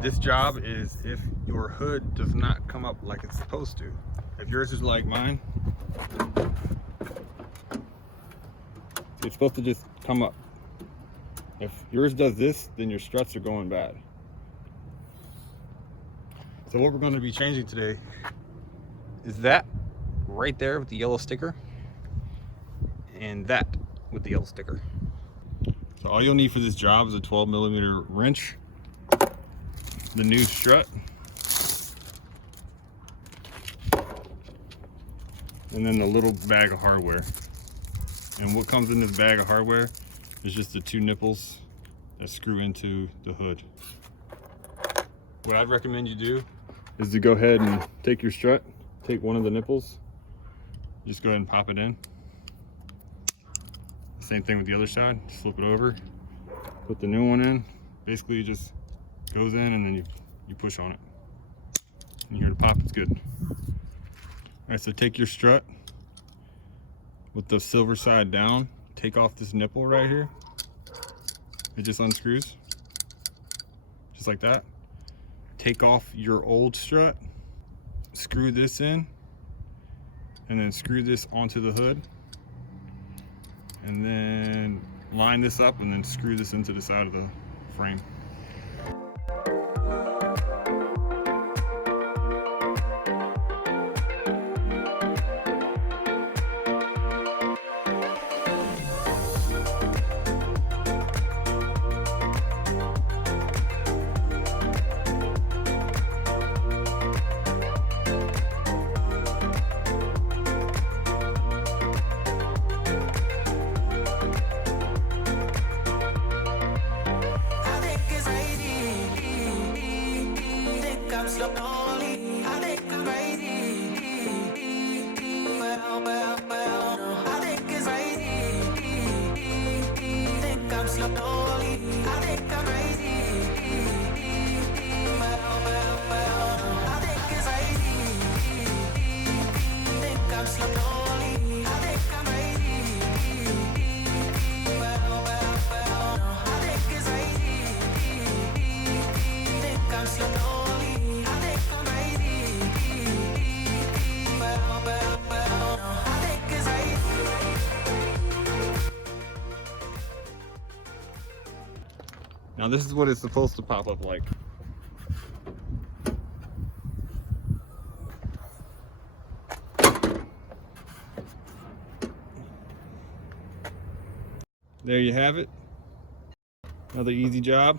This job is if your hood does not come up like it's supposed to. If yours is like mine, it's supposed to just come up. If yours does this, then your struts are going bad. So what we're going to be changing today is that right there with the yellow sticker, and that with the yellow sticker. So all you'll need for this job is a 12mm wrench, the new strut, and then the little bag of hardware. And what comes in this bag of hardware is just the 2 nipples that screw into the hood. What I'd recommend you do is to go ahead and take your strut, take one of the nipples, just go ahead and pop it in. Same thing with the other side, just flip it over, put the new one in. Basically it just goes in and then you push on it. And you hear the pop, it's good. All right, so take your strut with the silver side down, take off this nipple right here. It just unscrews, just like that. Take off your old strut, screw this in, and then screw this onto the hood. And then line this up and then screw this into the side of the frame. Now this is what it's supposed to pop up like. There you have it. Another easy job.